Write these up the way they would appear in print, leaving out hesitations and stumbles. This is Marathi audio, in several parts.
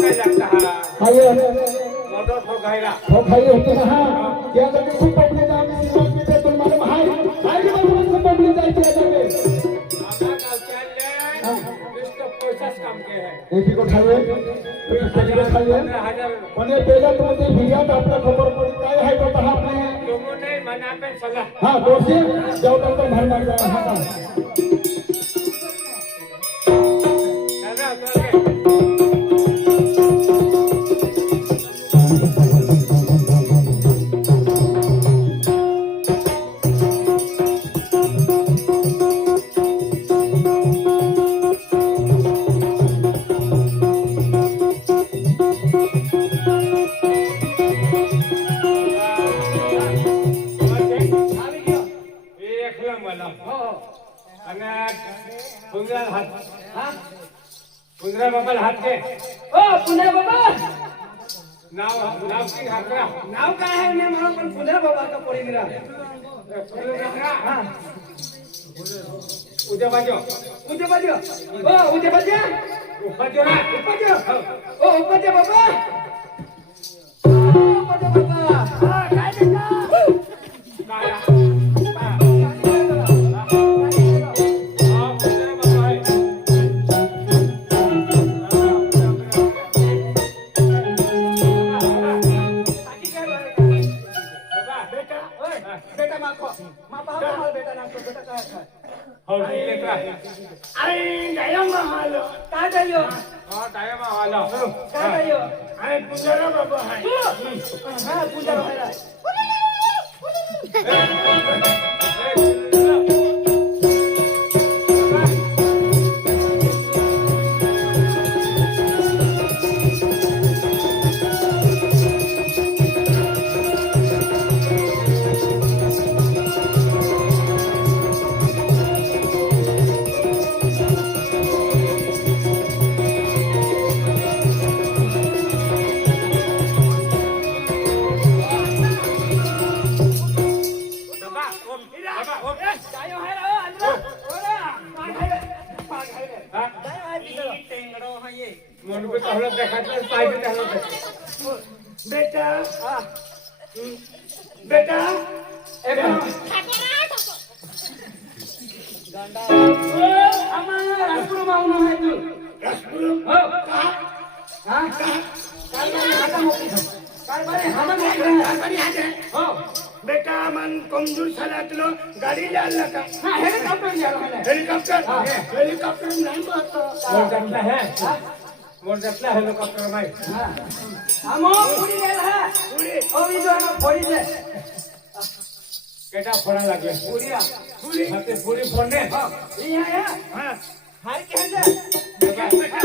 काय लागतं हा हाय मदत हो गायला हो भाई होते ना हा त्या जागी खूप पब्लिक आम्ही सिनेमा पिते पण मला हाय हाय म्हणून पब्लिक जायची आहे जागे आम्हा गावच्याले नुसतं पैसाच काम के है एक को खावे एक को खावे 15,000 पण हे पहिला तुम्ही भियात आपला खबर पडी काय आहे तो पहा आपने तुमो नाही मना पे चला हां दोषी जेवढा पण भरणार जा हा चला चला पुंजरा बाबाला हात दे ओ पुन्हा बाबा नाव नाव की हाकरा नाव काय आहे ने म्हणून पण पुन्हा बाबा का पडी मिरा उद्या बाजो उद्या बाजू ओ उद्या बाजू बाजो ना बाजू ओ बाजू बाबा बाजू बाबा काय देता बेटा माखो मा पाहतो मला बेटा नाखो बेटा काय काय हो लेकरा आई गायमा हालो काय गायो हा डायमा वाला काय गायो अरे पुंजरा बाबा हाय हा पूजा व्हायला मनोबत हलत देखायचं पाहिजे ते हलत बेटा बेटा आम्हाला राजपुर मावून आहे तू राजपुर हो हा काय हाता मोकळी काय बारे हाता मोकळी हो बेटा मन कमजोर झाला गाडी द्यायला का हा हेलिकॉप्टर द्यायला हेलिकॉप्टर नाही मोरजतला है मोरजतला हेलिकॉप्टर माई हमो पूरी गेल है पूरी ओ विजो हम फोड़ी दे केटा फोड़ा लागे पूरीया पूरी हाथे पूरी फोड़ने हां ये है हां हार के है बेटा बेटा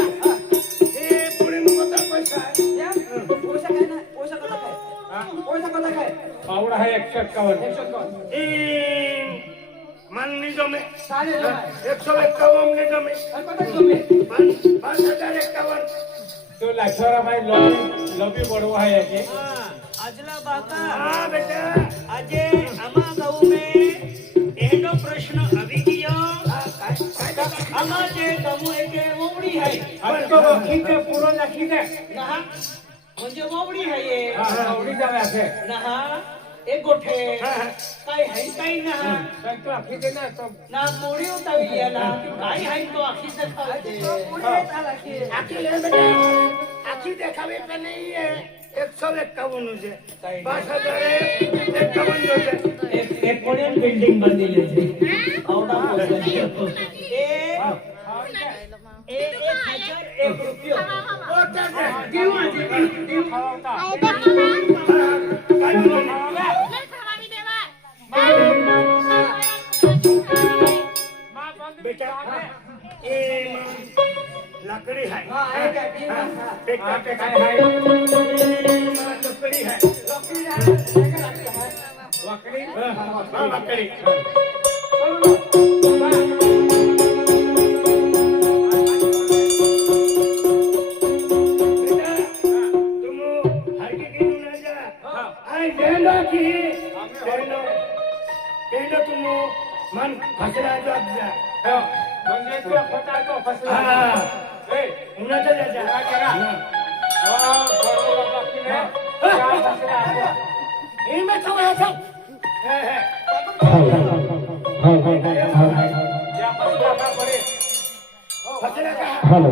ए पूरी में कत पैसा है या पैसा काय ना पैसा कत काय हां पैसा कत काय पावड़ा है 151 ए मन निजमे सारे जमे 151 निजमे कत जमे 5051 तो लाखोरा माई लॉबी बड़वा है के आजला बाका हां बेटा आजे आमा गाव में एनो प्रश्न अभी दियो आमा जे दमु एके मोवडी है हमको खींचे पूरा ना खींचे नहा म्हणजे मोवडी है ये हां उड़ी जावे आसे नहा एक गोठे काय है काय नहा तो आखी दे ना तो ना मोडी उतावी या ना काय है तो आखी से खावे दे आखी ले बेटा आखी देखावे पे नहीं है 151 છે 5051 જો છે एक कोणेन बिल्डिंग बांधलेली છે आवडा ए 1001 रुपयो ઓટા છે કેવું છે કેવું खावता बेटा ए लकड़ी है हां टेका टेका है लकड़ी है लकड़ी हां लकड़ी तुम हर की क्यों ना जा आई देना की देना तुम मन फसला जो अब जा म्हणजे तो फटा तो फसला हां ए उन्हाचं जा करा ને ચાર ફસલા આપો. એમાં થવા છો હે હે હાલો જ્યાં ફસલા ના પડે. ફસલા કા હાલો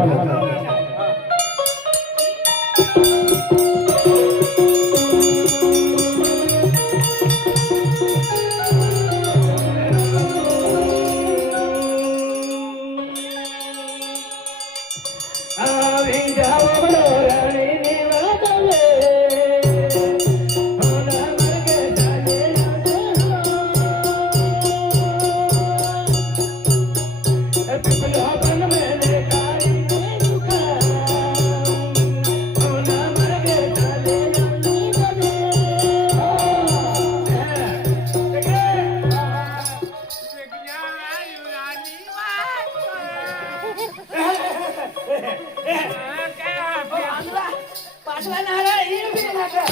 પાછલા નારા ઈ બી નાખે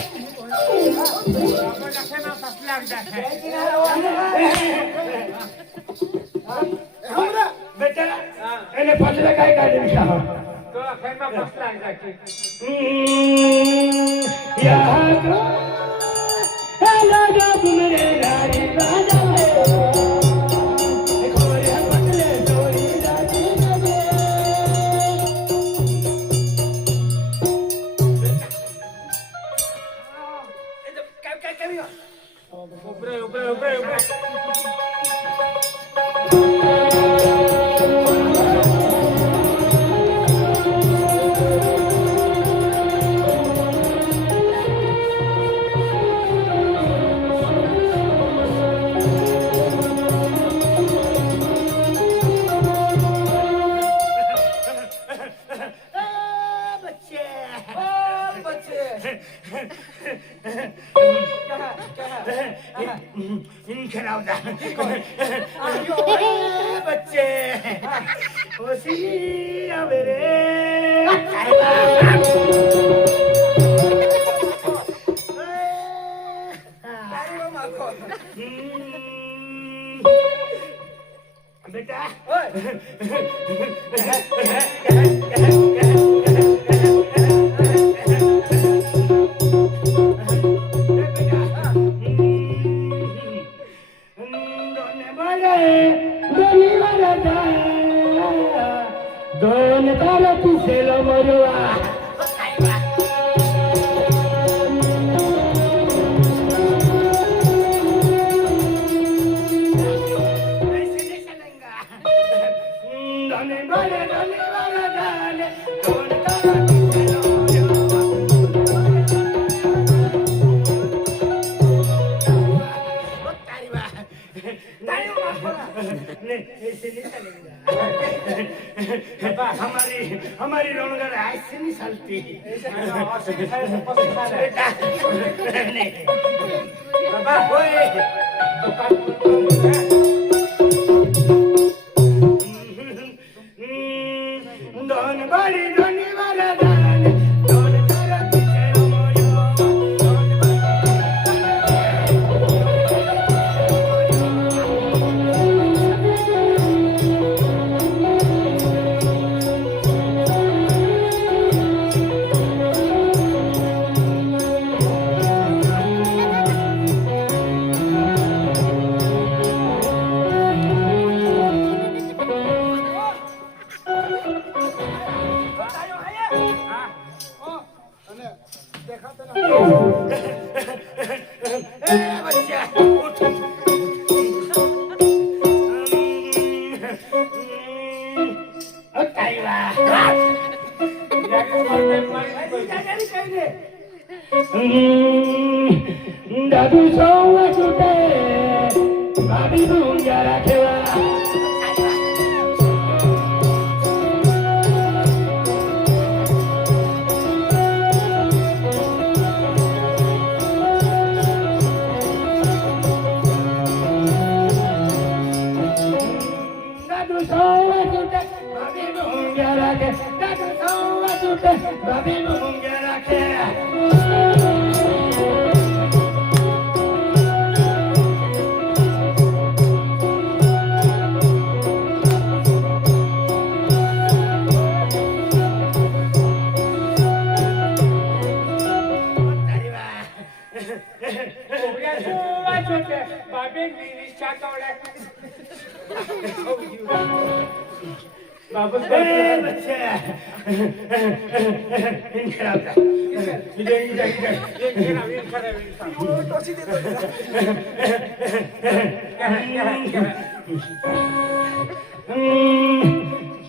બેટા એને પાછળ કાઈ કાઢી છે તો ખેતમાં ફસલા રાખી. યા ગો હેલા ગા તુમરે રારી રાજા મે ખોરે પટલે ચોરી રાજી નવે એ તો કેવી ઉભરે ઉભરે ઉભરે ઉભરે. બચ્ચે બચ્ચે ઇનખરાવદા બચ્ચે ઓસી આવે રે બેટા दोन तारा पिसेलो मरुआ हमारी रौनक ऐसे नहीं चलती दोन बड़ी दोनी वाला दान दोन तारा पीछे मोयो दादू सोवा छूटे भाभी भूंगा रखेवा दादू सोवा छूटे भाभी भूंगा रखे दादू सोवा छूटे भाभी भूंगा रखे सोयाबीन मिरच्या तोड्या बाबू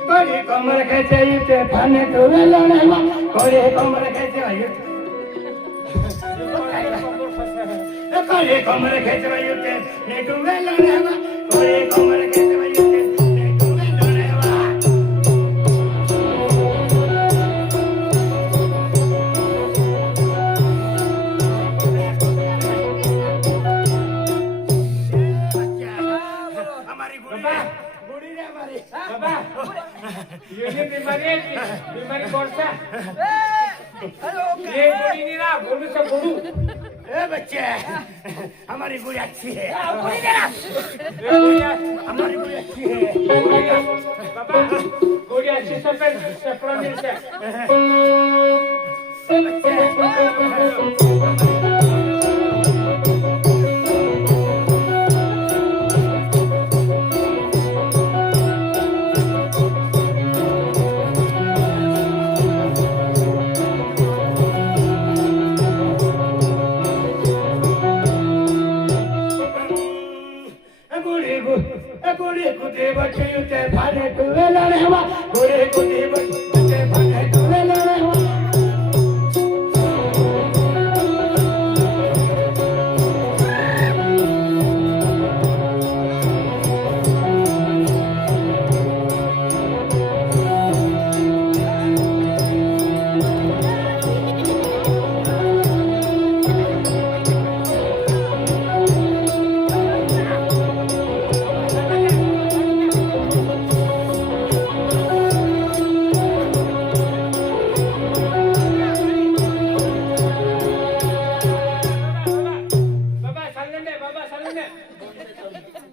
कोरी कमर खेचे इथे फाने तुवे लढेवा कोरी कमर खेचे कोरी कमर खेचे इथे ने तुवे लढेवा कोरी कमर खेचे इथे ने तुवे लढेवा हमारी गुड़ी रे हमारी बाबा ये बीमारी कौन सा ये गुड़ी नहीं ना गुरु से गुरु ए बच्चे हमारी गुड़ी अच्छी है हमारी गुड़ी अच्छी है बाबा गुड़ी अच्छी से प्रॉमिस है ए बच्चे गुड़ी कुते बच्चे उते भाने तुवे लड़ेवा गुड़ी कुते बच्चे भाने तुवे लड़ेवा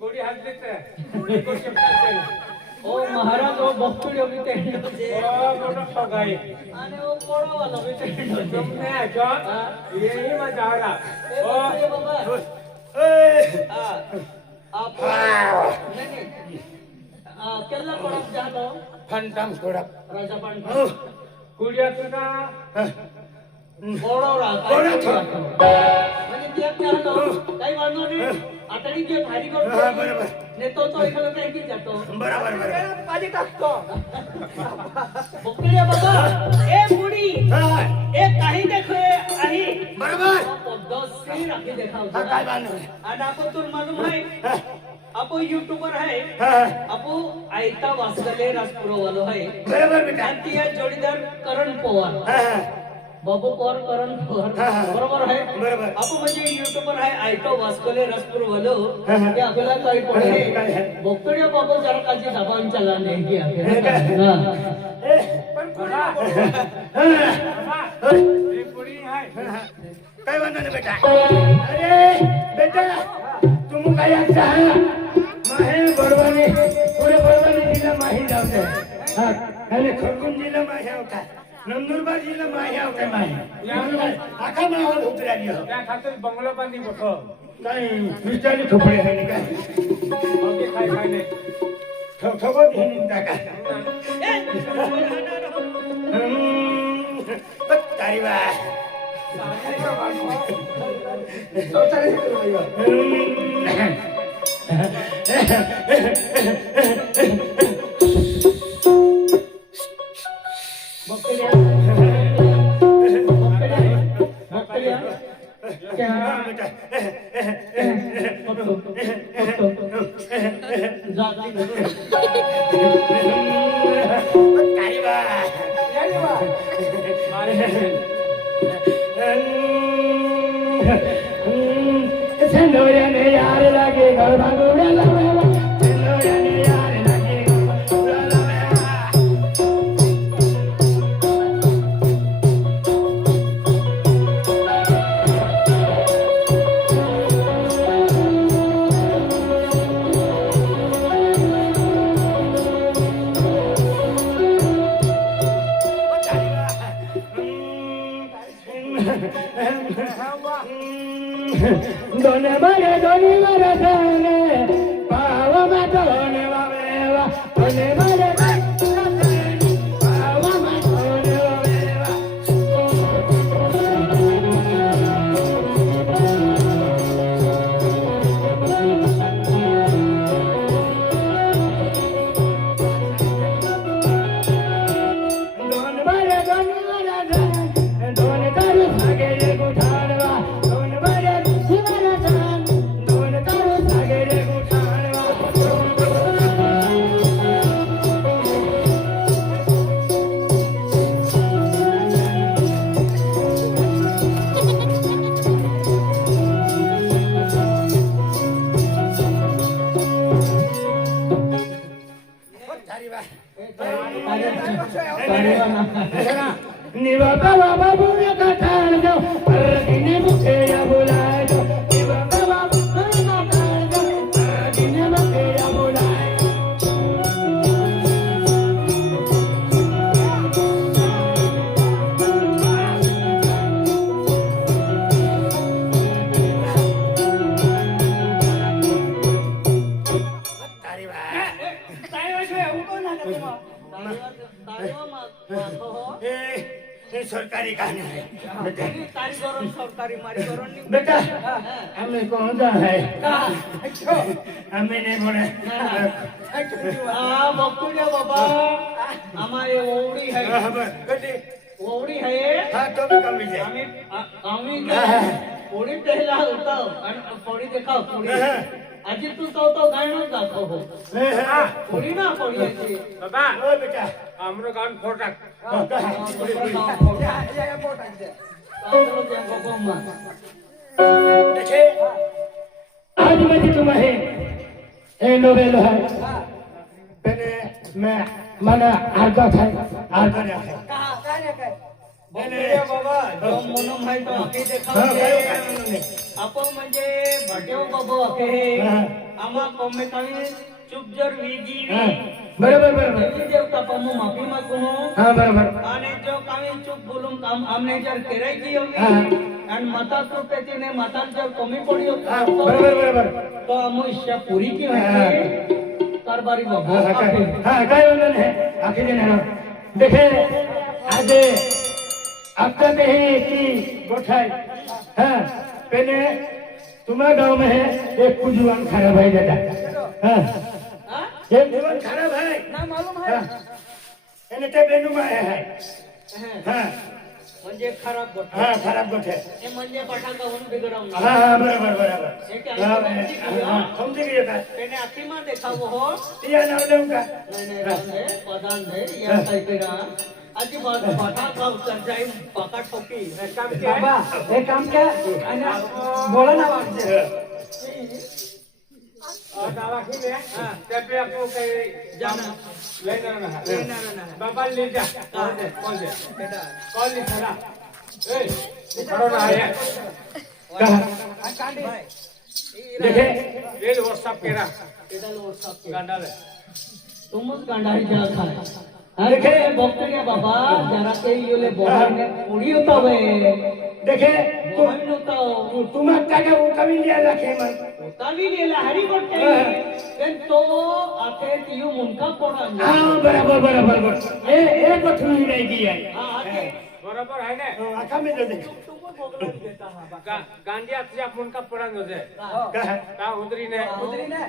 गुड़ी हाथ देते गुड़ी को चमकाते ओ महाराज ओ भक्तुडी मी तेंडो छे ओ मोटो सगाई आणि ओ पोळवालो मी तेंडो छे तुमने जो यही मजा आ रहा ओ बाबा आप नहीं केल्ला पडप जातो फंटाम सोडप राजा पण गुड़िया तुना पोळवरा म्हणजे ते जातो काही वांदो नाही आतडी जे भारी करतो बरोबर नेतो तो इकडे काही की जातो बरोबर पाणी टाकतो भक्तुडी बाबा ए बुडी ए काही देखो आही बरोबर पद्धतशीर राखी देखाव काय बांधलं आणि आपण तुला मालूम आहे आपण यूट्यूबर आहे आपण आयता वासगले राजपुरवालो आहे बरोबर बेटा आणि ती आहे जोडीदार करण पवार बाबू पवार करण पवार बरोबर आहे बरोबर आपण म्हणजे यूट्यूबर आहे आयता वासगले राजपुरवालो ते आपल्याला काही पडे भक्तोडिया बाबा जरा कालची दाबावून चला नाही की आपल्याला पण बाबा ये गुड़ी है काय बांधलं ना बेटा अरे बेटा तुम काय अच्छा है माहे बडवानी पुरे बडवानी जिल्हा माही जावते आणि खरकुन जिल्हा माही होता नंदुरबार जिल्हा माही होता माही आखा मावल उतराली हो त्या खातर बंगलो बांधी बसो काय विचारली थोपडी आहे काय बाकी खाय नाही ठोकत हे निघता का तारी बा संडोऱ्याने यार लागे गळभा गोड्याला संडोऱ्याने यार लागे दोन बरे दोन्ही बरे झाले पावा माझा होणे वावेवा दोन्ही बरे पावा माझा होणे वावेवा दोन बरे दोन्ही बरे झाले दोन तारू सागेरे गुठाळवा दोन बरे शिवाला झाल दोन तारू सागेरे गुठाळवा निवाका बाबा बुने का ठाण दो अरगिने मुखे या बुलाए दो निवाका बाबा बुने का ठाण दो अरगिने मुखे या बुलाए दो सरकारी कहानी है सरकारी बेटा हमें कौन सा है हमें नहीं बोले बघतोय बाबा आम्हाला ओवडी आहे ओवडी आहे हाँ तो भी कम लीजिए आम्ही पोळी पहिला होता आणि पोळी देखाव पोळी आजी तू तो गाणं दाखव हो पोळी ना पोळी याची बाबा ओ बेटा हमरो गान फोटाक देखिए आज मैं तुम्हें ए नोवेल है मैंने मैं मना आर्गा था आर्गा ने बाबा जो म्हणून माहित आहे देखाव आपण म्हणजे भटेव बाबा आहे आम्हा कोमेतानी चुप जर वेगी बरोबर बरोबर देवी देवता पामू माफी मागून हाँ बरोबर आणि जो कामी चुप बोलून काम आमने जर करायची होगी आणि माता कृपेची ने माता जर कमी पडी हाँ होती बरोबर बरोबर तो आम इच्छा पूरी की होती कारबारी बाबा हाँ काय वंदन है आखिर दिन है देखे आज आपका कहीं की गोठाई हाँ पहले तुम्हारे गांव में है एक कुजुआन खराब है दादा हाँ एक कुजुआन खराब है ना मालूम है इन्हें ते बेनू में है हाँ म्हणजे खराब गोठा हाँ खराब गोठे हे म्हणजे पटाकाहून बिघडवून हाँ हाँ बराबर बराबर हे काय हाँ समझे गए का त्याने आखीमा देखाव हो या नाव लेऊंगा नाही राहून दे पदान दे या काय करा आजी पटाका उतर जाई पाका ठोकी काम क्या है बाबा हे काम क्या बोला ना वाटते और दावा की है तब पे आपको कहीं जाना लेना ना है लेना ना है बाबा ले जा कॉल दे बेटा कॉल नहीं चला ए करो ना है देखे ये व्हाट्सएप केरा पेडल व्हाट्सएप के गांडा ले तुमच गांडाई जा खाय अरे बघते बाबा जरा ते येले बोलने पुडी होता वे देखे बोलने होता तुम आता का वो कभी लिया रखे मन तावी लेला हरी बोलते पण तो आते तियो मुनका कोणा हाँ बराबर बराबर बराबर एक बठू ही नहीं की है हां आते बरोबर है ना आका में तो देख तुमको भोगला देता हा गांधी से अपन का पड़ा न दे कहा का उधरी ने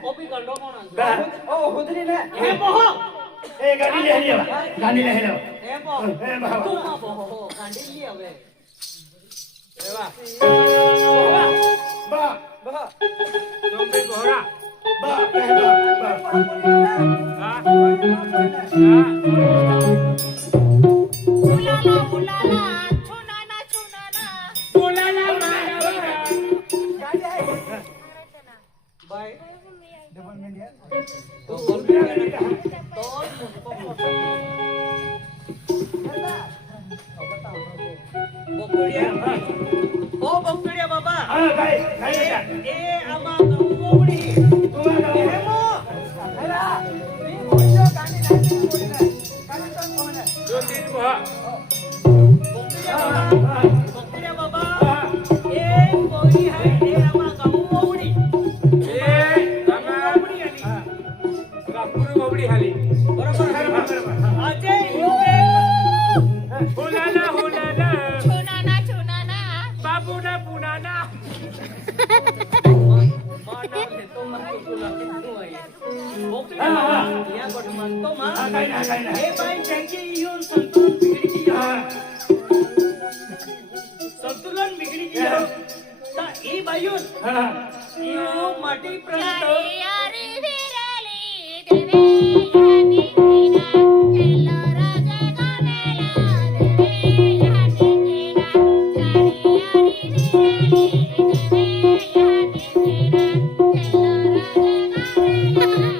ओपी गंडो कोणा ओ हुदरी ने हे बोहो ए गाड़ी ले लिया गाड़ी ले लो हे बोहो ए बाबा तू मा बोहो गांडी लिया वे देवा बा बा तुम भी बोरा बा हां हां उलाला उलाला छुनाना छुनाना बोलाना मारा बाय ओ बकड्या बाबा हाँ भाई भाई ए आमा गवडी तुम्हारा हेमो दो तीन बोहा बकड्या बाबा हा, हा. या गोट म्हणतो मा हा, काय नाही, काय नाही. हे बाई जॅकी येऊन संतुलन बिघडी गया संतुलन बिघडी गया तर ही बायून हा. यो माटी प्रंत यारी विरली देवे यानी कीना केला राजा गामेला देवे यानी कीना चारी यारी विरली देवे यानी कीना केला राजा गामेला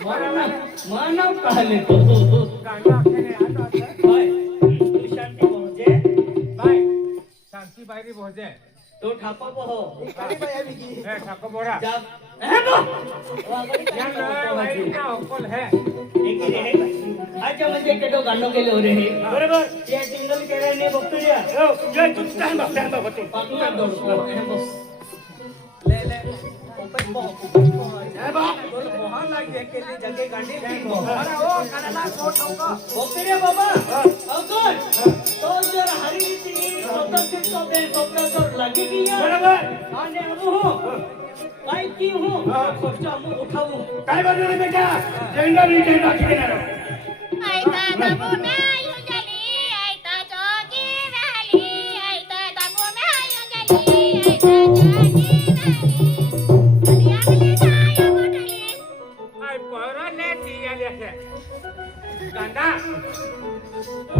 मानव कहले तो गाणं अखेने आता आता. बाय तू शांती पहुंचे बाय शांती बाहेरी भोजे तो ठापा पहो हे ठाको बोरा जा हे बो या बाहेरी ना अकोल है आज म्हणजे केटो गाणं केले रे हे बरोबर त्या जिंगल केल्याने बघतो या हो, जय तू काय बघताय बघतो पाकला दौडतो हे बस ले ले ओपन बो हे बा मोहन लागे केली जगे गांडी अरे ओ कानाला कोट होगा बघतो रे बाबा अगोर तो जर हरी रीती स्वतःचे तो बे स्वतःचं लागे की या बरोबर आने हो काय की हो सोचा मु उठावू काय बोललो रे बेटा झेंडा खेळणार आयता दाबू में आयुंगली आयता जोगी वैली आयता दाबू में आयुंगली आयता जोगी वैली अगली जाया बुटली आय पोरो ने दियाले है गांडा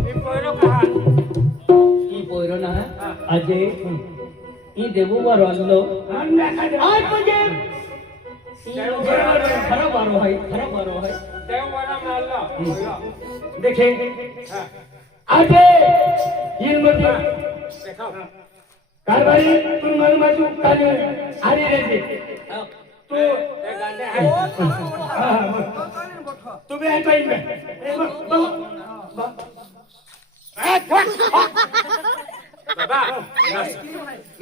हे पोरो कहा ಈ ಪೋಯ್ರೋನ ಅಜೆ ಈ ದೇವುವಾರು ಅಲ್ಲೋ ಆಯ್ ಪಗೆ खरा बारो है देव वाला मारला बोलो देखे हां आज हिलमध्ये देखो कारभारी तुम मालूमाचू काल आली रे तू ए गांडे है तू बी आहे पाहिजे बाबा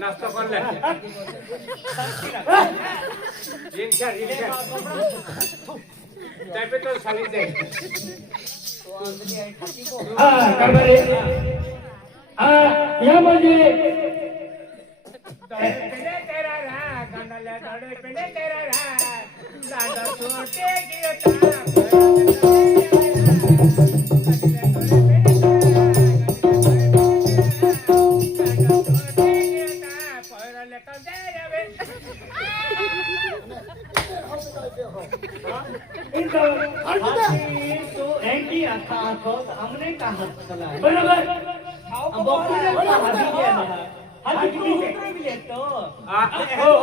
नाश्ता कर ले रिंशा चाय पे तो साली जाए हा कारभारी यामध्ये पेड़े तेरा रहा गांडा ले दड़े पेड़े तेरा रहा गांडा छोटे गिरता तो एंटी आता आखो हमने का हाथ चला है बरोबर अब बोले तो हाथी गया ना हाथी कितने मिले तो हो ओ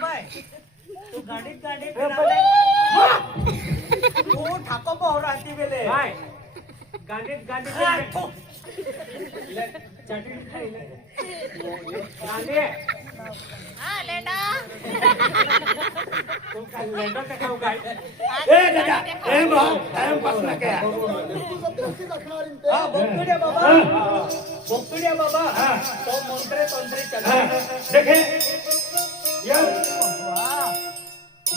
भाई तू गाड़ी तू ठाको बहु राती बेले भाई गांडे गांडे ले चटनी खाई ले गांडे हां लेंडा तू कल लेंडो का खाऊ गाय ए दादा ए बा टाइम पास ना क्या हां बोकड़िया बाबा तो मंत्रे चला देखे ये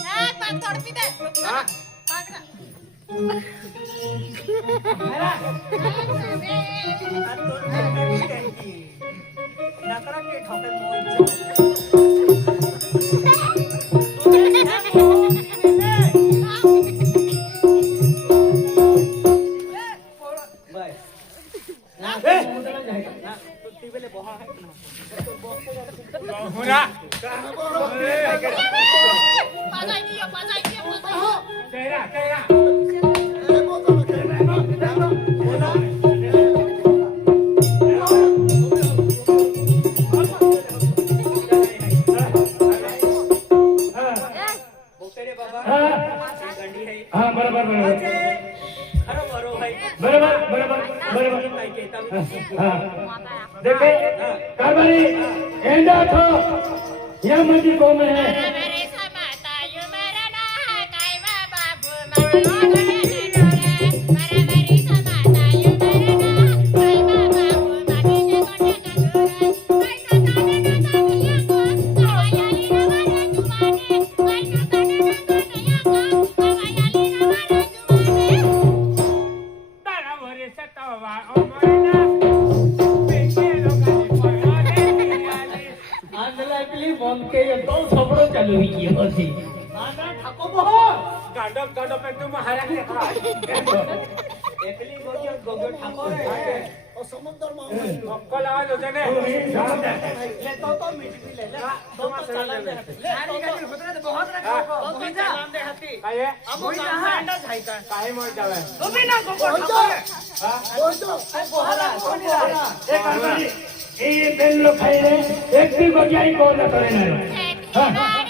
हां पाक तोड़ती दे हां पाक ना नकरा के ठोके मोई बाय ए तो टीवेले बहा है ना हुरा पाजाई दियो तेरा बोकड़े बाबा हाँ गंडी है हाँ बराबर खरो बरो भाई बराबर काय कहता हाँ देखे कारभारी एंडा तो यह मंदिर को में है मेरे समाता यू मेरा ना काय बाबू मेरे मेरी समाता यू मेरा ना काय बाबू माटी जे कोटे काय सताने ना कानिया को हवायाली ना मारे जुबाने काय सताने ना कानिया को हवायाली ना मारे जुबाने बराबर મનકે એ તો છોકરો ચાલુ ગયો હતી આના ઠાકો બહો ગાડપ ગાડપ એકદમ હારા દેખા એકલી ગોજો ગોજો ઠાકો રે ઓ સમુદ્રમાં અક્કલ આવાજ હોજે ને લે તો મીઠી લે લે તો ચાલાન દે નારી ગાડી હોતરે તો બહોત રે હા. તો ચાલાન દે હતી કાયે અમો કાંડ થાય કા કાય મોય જાવે તો બી ના ગોગો ઠાકો રે હા ગોજો આ બોહરા બોહરા એ કારબારી એ બેન લો ખાઈ રે એક બી બજાઈ કોણ કરે ના ખેતી વાડી